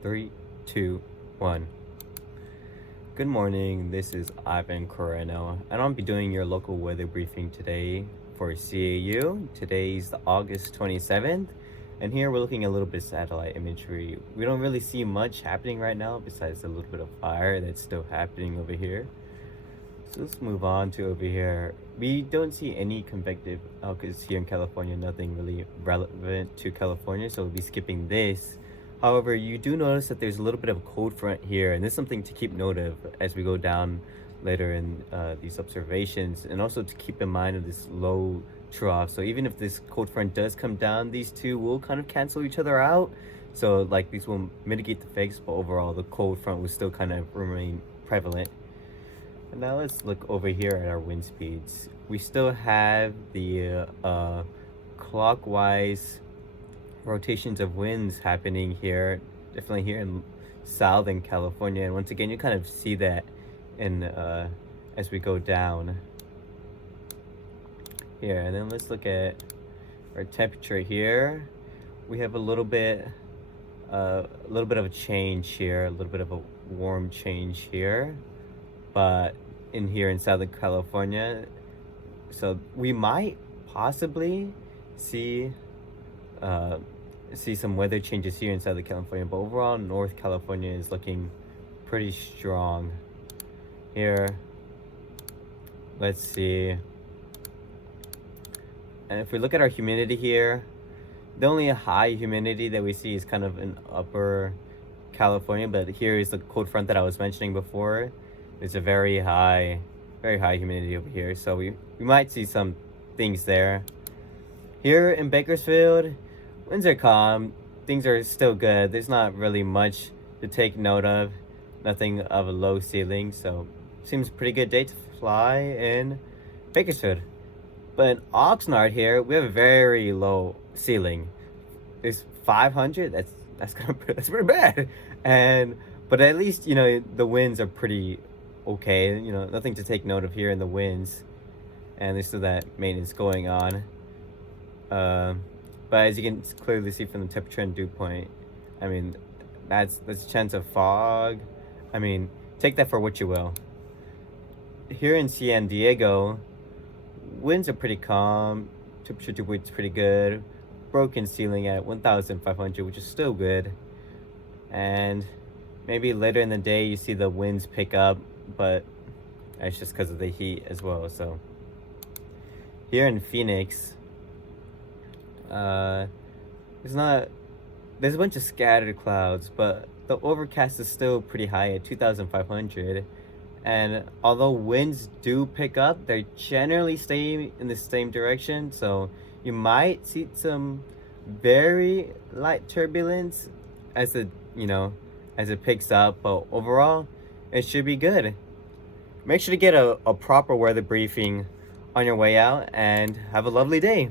Three, two, one. Good morning. This is Ivan Coreno, and I'll be doing your local weather briefing today for CAU. Today's August 27th, and here we're looking at a little bit of satellite imagery. We don't really see much happening right now besides a little bit of fire that's still happening over here. So let's move on to over here. We don't see any convective because here in California, nothing really relevant to California, so we'll be skipping this. However, you do notice that there's a little bit of a cold front here, and this is something to keep note of as we go down later in these observations, and also to keep in mind of this low trough. So even if this cold front does come down, these two will kind of cancel each other out. So like these will mitigate the effects, but overall the cold front will still kind of remain prevalent. And now let's look over here at our wind speeds. We still have the clockwise rotations of winds happening here, definitely here in Southern California. And once again, you kind of see that in as we go down here. And then let's look at our temperature here. We have a little bit of a change here, a little bit of a warm change here, but in here in Southern California, so we might possibly see some weather changes here in Southern California, but overall North California is looking pretty strong here. Let's see, and if we look at our humidity here, the only high humidity that we see is kind of in upper California, but here is the cold front that I was mentioning before. There's a very high humidity over here, so we might see some things there. Here in Bakersfield, winds are calm, things are still good. There's not really much to take note of, nothing of a low ceiling, so seems a pretty good day to fly in Bakersfield. But in Oxnard here, we have a very low ceiling. It's 500. That's pretty bad. But at least, you know, the winds are pretty okay. You know, nothing to take note of here in the winds, and there's still that maintenance going on. But as you can clearly see from the temperature and dew point, I mean, that's a chance of fog. I mean, take that for what you will. Here in San Diego, winds are pretty calm, temperature dew point's pretty good, broken ceiling at 1,500, which is still good. And maybe later in the day you see the winds pick up, but that's just because of the heat as well. So here in Phoenix, there's a bunch of scattered clouds, but the overcast is still pretty high at 2,500. And although winds do pick up, they generally stay in the same direction, so you might see some very light turbulence as it picks up, but overall it should be good. Make sure to get a proper weather briefing on your way out, and have a lovely day.